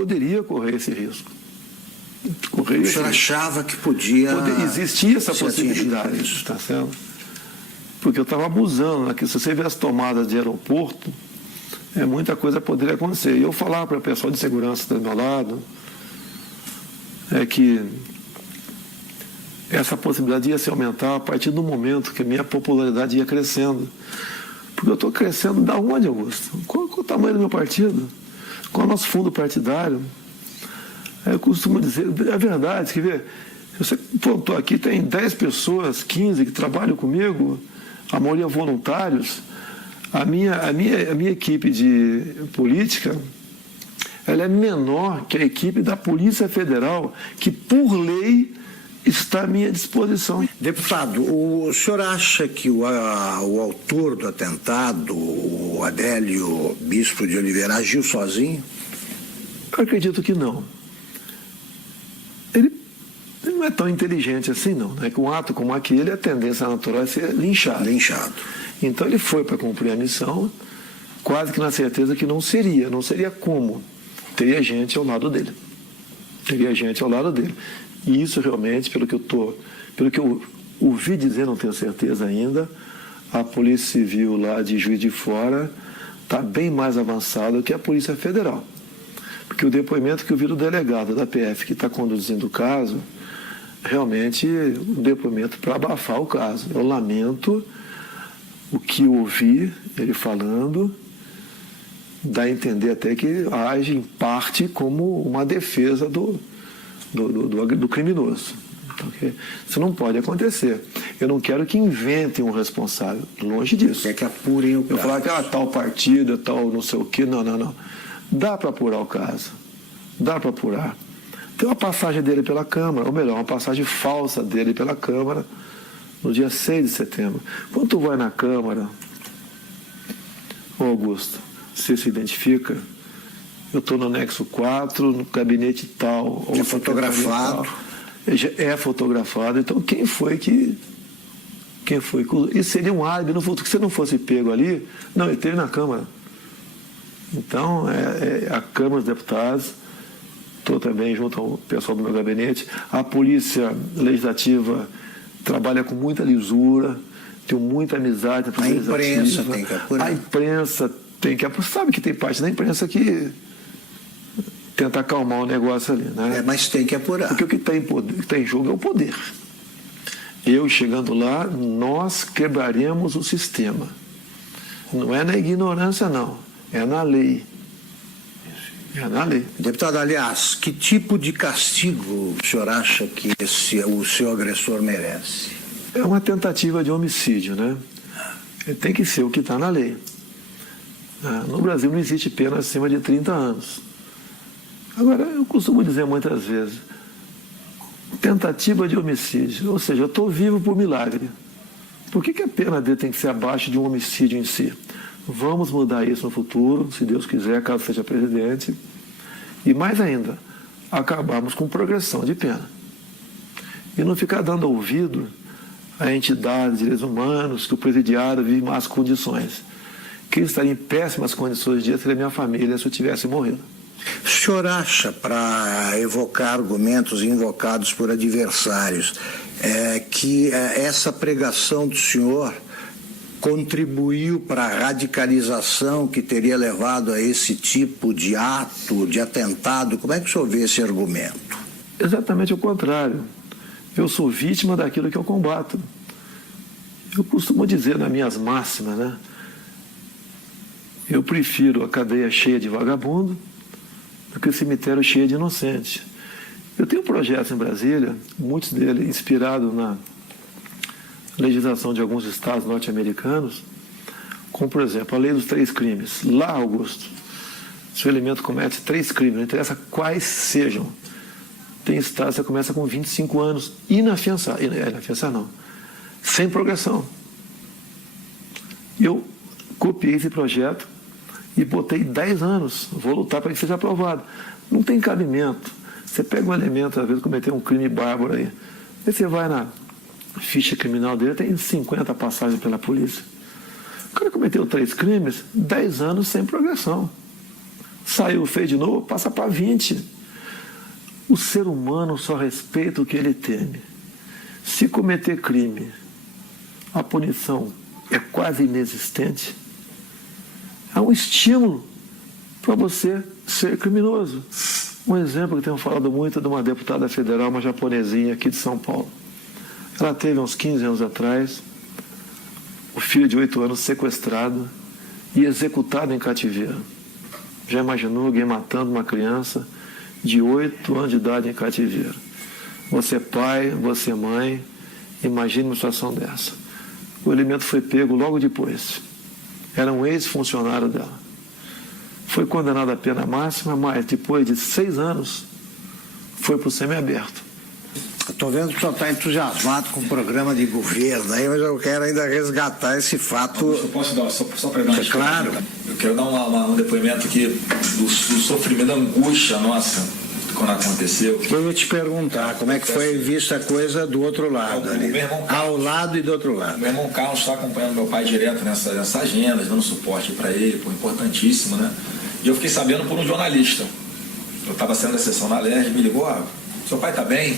poderia correr esse risco. O senhor achava que podia... Existia essa possibilidade, tá certo? Porque eu estava abusando, se você vê as tomadas de aeroporto, muita coisa poderia acontecer. E eu falava para o pessoal de segurança do meu lado, que essa possibilidade ia se aumentar a partir do momento que a minha popularidade ia crescendo. Porque eu estou crescendo da onde, Augusto? Qual o tamanho do meu partido? Qual é o nosso fundo partidário? Eu costumo dizer, é verdade, quer ver? Você estou aqui, tem 10 pessoas, 15 que trabalham comigo, a maioria voluntários. A minha equipe de política, ela é menor que a equipe da Polícia Federal, que por lei está à minha disposição. Deputado, o senhor acha que o autor do atentado, o Adélio Bispo de Oliveira, agiu sozinho? Eu acredito que não. Ele não é tão inteligente assim, não. Né? Que um ato como aquele, a tendência natural é ser linchado. Então ele foi para cumprir a missão, quase que na certeza que não seria como. Teria gente ao lado dele. E isso realmente, pelo que eu ouvi dizer, não tenho certeza ainda, a Polícia Civil lá de Juiz de Fora está bem mais avançada que a Polícia Federal. Porque o depoimento que eu vi do delegado da PF que está conduzindo o caso, realmente um depoimento para abafar o caso. Eu lamento o que eu ouvi ele falando, dá a entender até que age em parte como uma defesa do criminoso. Então, isso não pode acontecer. Eu não quero que inventem um responsável, longe disso. É que apurem o caso. Eu falar que tal partido, tal não sei o quê, não. Dá para apurar o caso. Dá para apurar. Tem uma passagem dele pela Câmara, ou melhor, uma passagem falsa dele pela Câmara no dia 6 de setembro. Quando tu vai na Câmara, Augusto, você se identifica, eu estou no anexo 4, no gabinete tal. É fotografado. É fotografado. Então, quem foi que... Isso seria um álibi no futuro. Se você não fosse pego ali, não, ele esteve na Câmara. Então, a Câmara dos Deputados, estou também junto ao pessoal do meu gabinete, a Polícia Legislativa trabalha com muita lisura, tenho muita amizade com a imprensa tem que apurar. A imprensa tem que apurar. Sabe que tem parte da imprensa que tenta acalmar o negócio ali, né? Mas tem que apurar. Porque o que está em jogo é o poder. Eu, chegando lá, nós quebraremos o sistema. Não é na ignorância, não. É na lei. Deputado, aliás, que tipo de castigo o senhor acha que o seu agressor merece? É uma tentativa de homicídio, né? Tem que ser o que está na lei. No Brasil não existe pena acima de 30 anos. Agora, eu costumo dizer muitas vezes, tentativa de homicídio, ou seja, eu estou vivo por milagre. Por que a pena dele tem que ser abaixo de um homicídio em si? Vamos mudar isso no futuro, se Deus quiser, caso seja presidente. E mais ainda, acabarmos com progressão de pena. E não ficar dando ouvido a entidades de direitos humanos que o presidiário vive em más condições. Que ele estaria em péssimas condições de ser a minha família se eu tivesse morrido. O senhor acha, para evocar argumentos invocados por adversários, que essa pregação do senhor contribuiu para a radicalização que teria levado a esse tipo de ato, de atentado? Como é que o senhor vê esse argumento? Exatamente o contrário. Eu sou vítima daquilo que eu combato. Eu costumo dizer nas minhas máximas, né? Eu prefiro a cadeia cheia de vagabundo do que o cemitério cheio de inocentes. Eu tenho projetos em Brasília, muitos deles inspirados na legislação de alguns estados norte-americanos, como, por exemplo, a lei dos 3 crimes. Lá, Augusto, se o elemento comete 3 crimes, não interessa quais sejam, tem estados que começa com 25 anos, inafiançado, não, sem progressão. Eu copiei esse projeto e botei 10 anos, vou lutar para que seja aprovado. Não tem cabimento. Você pega um elemento, às vezes, cometer um crime bárbaro aí, aí você vai na ficha criminal dele, tem 50 passagens pela polícia. O cara cometeu 3 crimes, 10 anos sem progressão. Saiu, fez de novo, passa para 20. O ser humano só respeita o que ele teme. Se cometer crime, a punição é quase inexistente. É um estímulo para você ser criminoso. Um exemplo que tenho falado muito é de uma deputada federal, uma japonesinha aqui de São Paulo. Ela teve uns 15 anos atrás o filho de 8 anos sequestrado e executado em cativeiro. Já imaginou alguém matando uma criança de 8 anos de idade em cativeiro? Você é pai, você é mãe, imagine uma situação dessa. O elemento foi pego logo depois. Era um ex-funcionário dela. Foi condenado à pena máxima, mas depois de 6 anos foi para o semiaberto. Estou vendo que o senhor está entusiasmado com o programa de governo, aí, mas eu quero ainda resgatar esse fato. Eu posso dar, só para dar uma Claro. Eu quero dar um depoimento aqui do sofrimento, da angústia nossa quando aconteceu. Eu ia te perguntar como é que foi vista a coisa do outro lado ali. Meu irmão Ao lado e do outro lado. Meu irmão Carlos está acompanhando meu pai direto nessa agenda, dando suporte para ele, pô, importantíssimo, né? E eu fiquei sabendo por um jornalista. Eu estava saindo da sessão na LERJ, me ligou, seu pai está bem?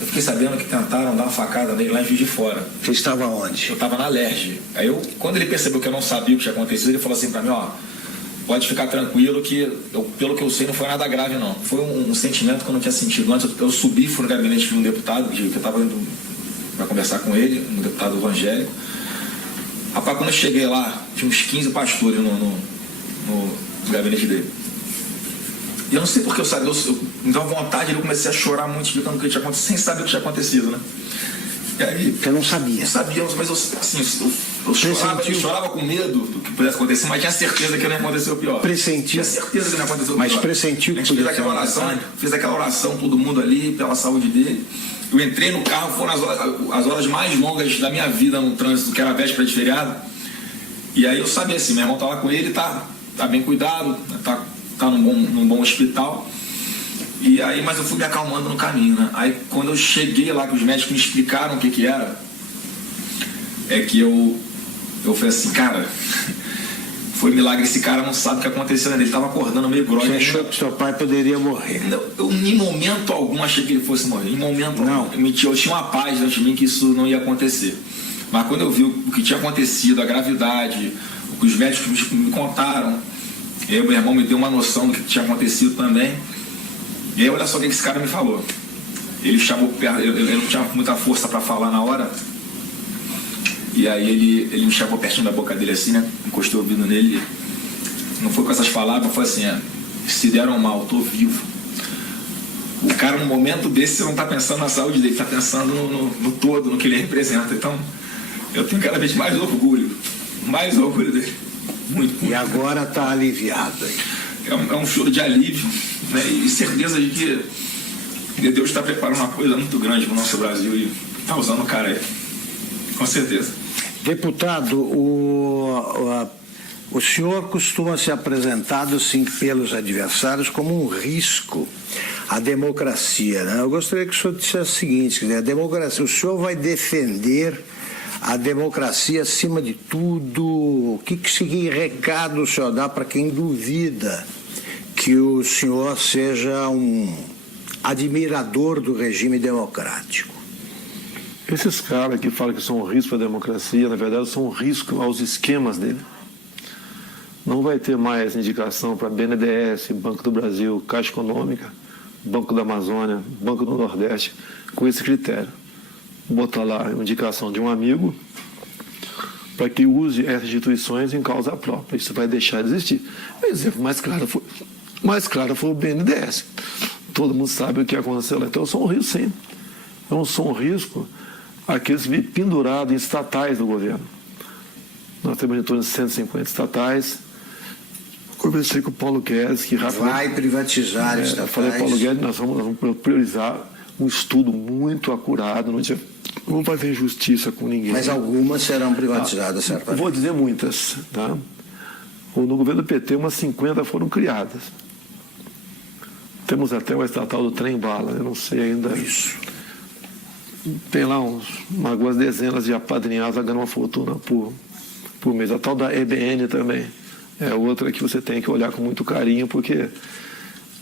Eu fiquei sabendo que tentaram dar uma facada nele lá em Juiz de Fora. Você estava onde? Eu estava na LERJ. Aí quando ele percebeu que eu não sabia o que tinha acontecido, ele falou assim para mim, pode ficar tranquilo que, pelo que eu sei, não foi nada grave não. Foi um sentimento que eu não tinha sentido antes. Eu subi, fui no gabinete de um deputado, que eu estava indo para conversar com ele, um deputado evangélico. Rapaz, quando eu cheguei lá, tinha uns 15 pastores no gabinete dele. E eu não sei porque eu sabia, me deu vontade, eu comecei a chorar muito, explicando o que tinha acontecido, sem saber o que tinha acontecido, né? E aí, você não sabia? Não sabia, mas eu chorava com medo do que pudesse acontecer, mas tinha certeza que não ia acontecer o pior. Pressentiu? Tinha certeza que não ia acontecer o pior. Mas pressentiu que podia acontecer. Fez aquela oração, todo mundo ali, pela saúde dele. Eu entrei no carro, foram as horas mais longas da minha vida no trânsito, que era a véspera de feriado. E aí eu sabia assim, meu irmão tá lá com ele, tá bem cuidado, tá num bom hospital. E aí, mas eu fui me acalmando no caminho, né? Aí quando eu cheguei lá, que os médicos me explicaram o que era, é que eu falei assim, cara, foi milagre, esse cara não sabe o que aconteceu, né? Ele estava acordando meio grogue. Você achou que seu pai poderia morrer? Eu em momento algum achei que ele fosse morrer, em momento não. Algum. Eu tinha uma paz dentro de mim que isso não ia acontecer. Mas quando eu vi o que tinha acontecido, a gravidade, o que os médicos me contaram, e aí meu irmão me deu uma noção do que tinha acontecido também. E aí olha só o que esse cara me falou. Ele chamou perto, ele não tinha muita força para falar na hora. E aí ele me chamou pertinho da boca dele assim, né? Encostei o ouvido nele. Não foi com essas palavras, foi assim, se deram mal, tô vivo. O cara no momento desse você não tá pensando na saúde dele, tá pensando no todo, no que ele representa. Então eu tenho cada vez mais orgulho dele. Muito. E agora tá aliviado aí. É um choro de alívio, né? E certeza de que Deus está preparando uma coisa muito grande para o nosso Brasil e está usando o cara aí, com certeza. Deputado, o senhor costuma ser apresentado assim, pelos adversários como um risco à democracia, né? Eu gostaria que o senhor dissesse o seguinte, quer dizer, a democracia, o senhor vai defender a democracia acima de tudo? Que recado o senhor dá para quem duvida que o senhor seja um admirador do regime democrático? Esses caras que falam que são um risco para a democracia, na verdade, são um risco aos esquemas dele. Não vai ter mais indicação para BNDES, Banco do Brasil, Caixa Econômica, Banco da Amazônia, Banco do Nordeste, com esse critério. Botar lá a indicação de um amigo para que use essas instituições em causa própria. Isso vai deixar de existir. O exemplo mais claro foi o BNDES. Todo mundo sabe o que aconteceu lá. Então eu sou um risco, sim. Eu não sou um risco àqueles que vivem pendurados em estatais do governo. Nós temos em torno de 150 estatais. Conversei com o Paulo Guedes, que rapidamente... Vai privatizar estatais. Falei, Paulo Guedes, nós vamos priorizar um estudo muito acurado, não vamos fazer injustiça com ninguém. Mas algumas serão privatizadas, certamente. Vou dizer muitas. Tá? No governo do PT, umas 50 foram criadas. Temos até uma estatal do trem-bala, eu não sei ainda. Isso. Tem lá algumas dezenas de apadrinhados ganhando uma fortuna por mês. A tal da EBN também. é outra que você tem que olhar com muito carinho, porque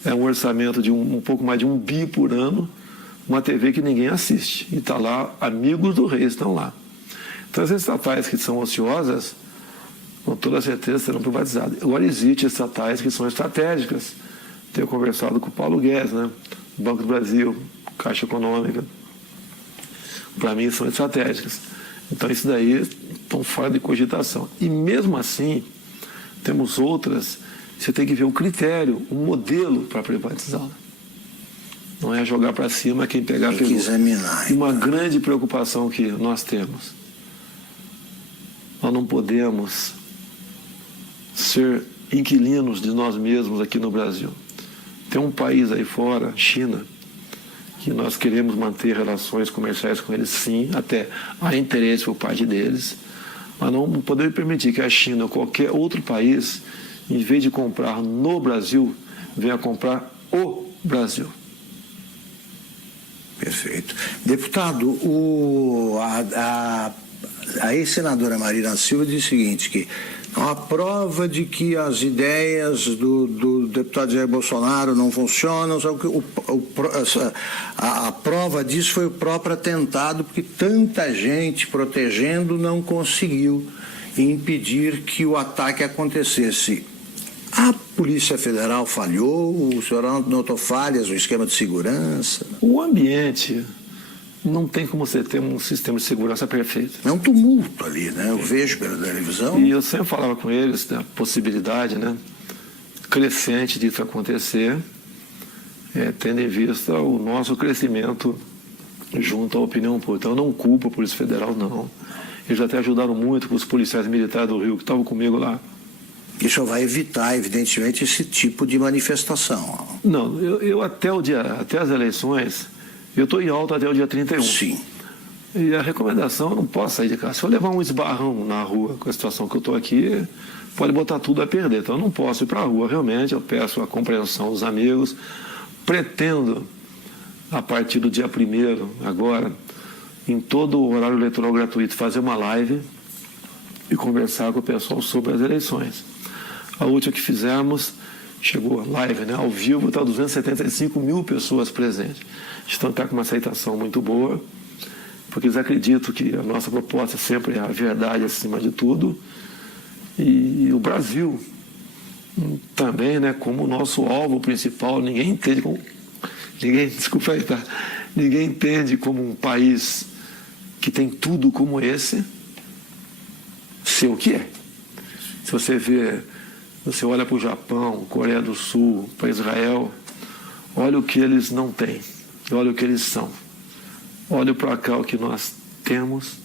é um orçamento de um pouco mais de 1 bi por ano, uma TV que ninguém assiste. E está lá, amigos do rei estão lá. Então, as estatais que são ociosas, com toda certeza serão privatizadas. Agora, existem estatais que são estratégicas. Tenho conversado com o Paulo Guedes, né? Banco do Brasil, Caixa Econômica. Para mim, são estratégicas. Então, isso daí estão fora de cogitação. E mesmo assim, temos outras, você tem que ver o critério, o modelo para privatizá-la. Não é jogar para cima quem pegar pegou. Examinar. E uma grande preocupação que nós temos. Nós não podemos ser inquilinos de nós mesmos aqui no Brasil. Tem um país aí fora, China, que nós queremos manter relações comerciais com eles, sim, até há interesse por parte deles, mas não podemos permitir que a China ou qualquer outro país, em vez de comprar no Brasil, venha comprar o Brasil. Perfeito. Deputado, a ex-senadora Marina Silva diz o seguinte, que a prova de que as ideias do deputado Jair Bolsonaro não funcionam, só que a prova disso foi o próprio atentado, porque tanta gente protegendo não conseguiu impedir que o ataque acontecesse. A Polícia Federal falhou, o senhor notou falhas no esquema de segurança? O ambiente não tem como você ter um sistema de segurança perfeito. É um tumulto ali, né? Eu vejo pela televisão. E eu sempre falava com eles da possibilidade, né, crescente disso acontecer, tendo em vista o nosso crescimento junto à opinião pública. Então, eu não culpo a Polícia Federal, não. Eles até ajudaram muito com os policiais militares do Rio que estavam comigo lá. Isso vai evitar, evidentemente, esse tipo de manifestação. Não, eu até as eleições, eu estou em alta até o dia 31. Sim. E a recomendação, eu não posso sair de casa. Se eu levar um esbarrão na rua com a situação que eu estou aqui, pode botar tudo a perder. Então eu não posso ir para a rua, realmente. Eu peço a compreensão dos amigos. Pretendo, a partir do dia 1º, agora, em todo o horário eleitoral gratuito, fazer uma live e conversar com o pessoal sobre as eleições. A última que fizemos, chegou live, né, ao vivo, está 275 mil pessoas presentes. Então está com uma aceitação muito boa, porque eles acreditam que a nossa proposta sempre é a verdade acima de tudo. E o Brasil também, né, como o nosso alvo principal, ninguém entende como um país que tem tudo como esse, ser o que é. Se você olha para o Japão, Coreia do Sul, para Israel, olha o que eles não têm, olha o que eles são. Olha para cá o que nós temos,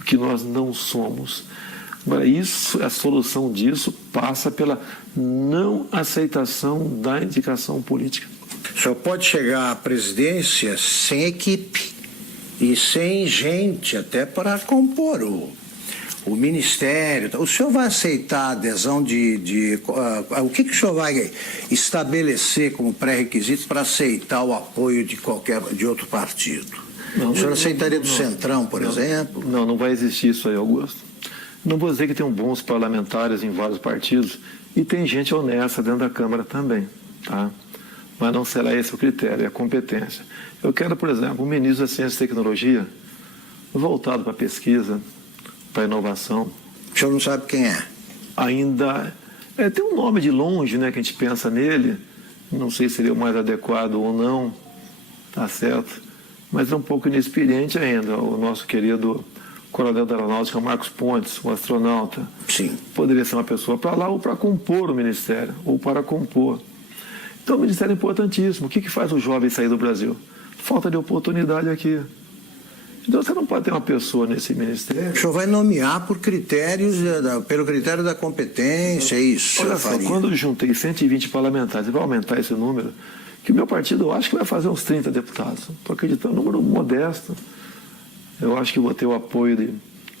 o que nós não somos. Agora, a solução disso passa pela não aceitação da indicação política. O senhor pode chegar à presidência sem equipe e sem gente até para compor o ministério. O senhor vai aceitar a adesão o que o senhor vai estabelecer como pré-requisito para aceitar o apoio de outro partido? O senhor aceitaria do Centrão, por exemplo? Não vai existir isso aí, Augusto. Não vou dizer que tem bons parlamentares em vários partidos e tem gente honesta dentro da Câmara também, tá? Mas não será esse o critério, é a competência. Eu quero, por exemplo, um ministro da Ciência e Tecnologia voltado para a pesquisa, para a inovação. O senhor não sabe quem é? Ainda tem um nome de longe, né, que a gente pensa nele, não sei se seria o mais adequado ou não, tá certo, mas é um pouco inexperiente ainda, o nosso querido coronel da Aeronáutica, Marcos Pontes, um astronauta. Sim. Poderia ser uma pessoa para lá ou para compor o ministério, ou para compor. Então o ministério é importantíssimo. O que faz o jovem sair do Brasil? Falta de oportunidade aqui. Então você não pode ter uma pessoa nesse ministério. O senhor vai nomear por critérios, pelo critério da competência, é isso? Olha só, quando eu juntei 120 parlamentares, vai aumentar esse número, que o meu partido, eu acho que vai fazer uns 30 deputados. Estou acreditando, um número modesto. Eu acho que vou ter o apoio de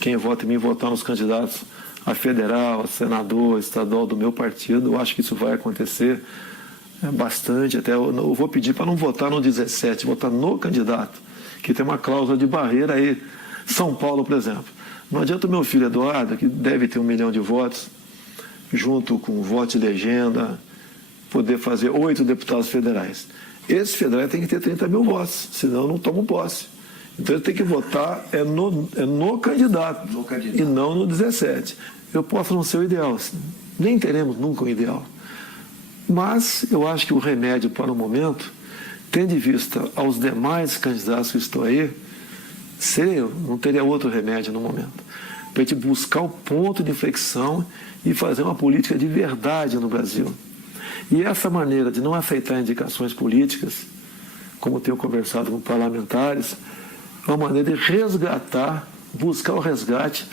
quem vota em mim, votar nos candidatos a federal, a senador, a estadual do meu partido. Eu acho que isso vai acontecer bastante. Até eu vou pedir para não votar no 17, votar no candidato, que tem uma cláusula de barreira aí. São Paulo, por exemplo. Não adianta o meu filho Eduardo, que deve ter 1 milhão de votos, junto com voto de legenda, poder fazer 8 deputados federais. Esse federal tem que ter 30 mil votos, senão não tomam posse. Então ele tem que votar no candidato, e não no 17. Eu posso não ser o ideal, nem teremos nunca um ideal. Mas eu acho que o remédio para o momento, tendo em vista aos demais candidatos que estão aí, seria eu, não teria outro remédio no momento. Para a gente buscar o ponto de inflexão e fazer uma política de verdade no Brasil. E essa maneira de não aceitar indicações políticas, como tenho conversado com parlamentares, é uma maneira de resgatar, buscar o resgate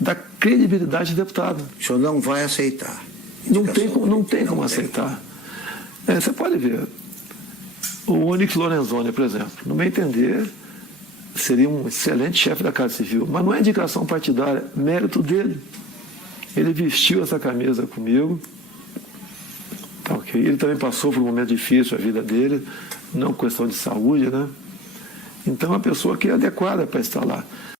da credibilidade do deputado. O senhor não vai aceitar? Não tem como aceitar. Você pode ver, o Onyx Lorenzoni, por exemplo, no meu entender, seria um excelente chefe da Casa Civil, mas não é indicação partidária, mérito dele. Ele vestiu essa camisa comigo. Tá, okay. Ele também passou por um momento difícil a vida dele, não questão de saúde, né? Então é uma pessoa que é adequada para estar lá.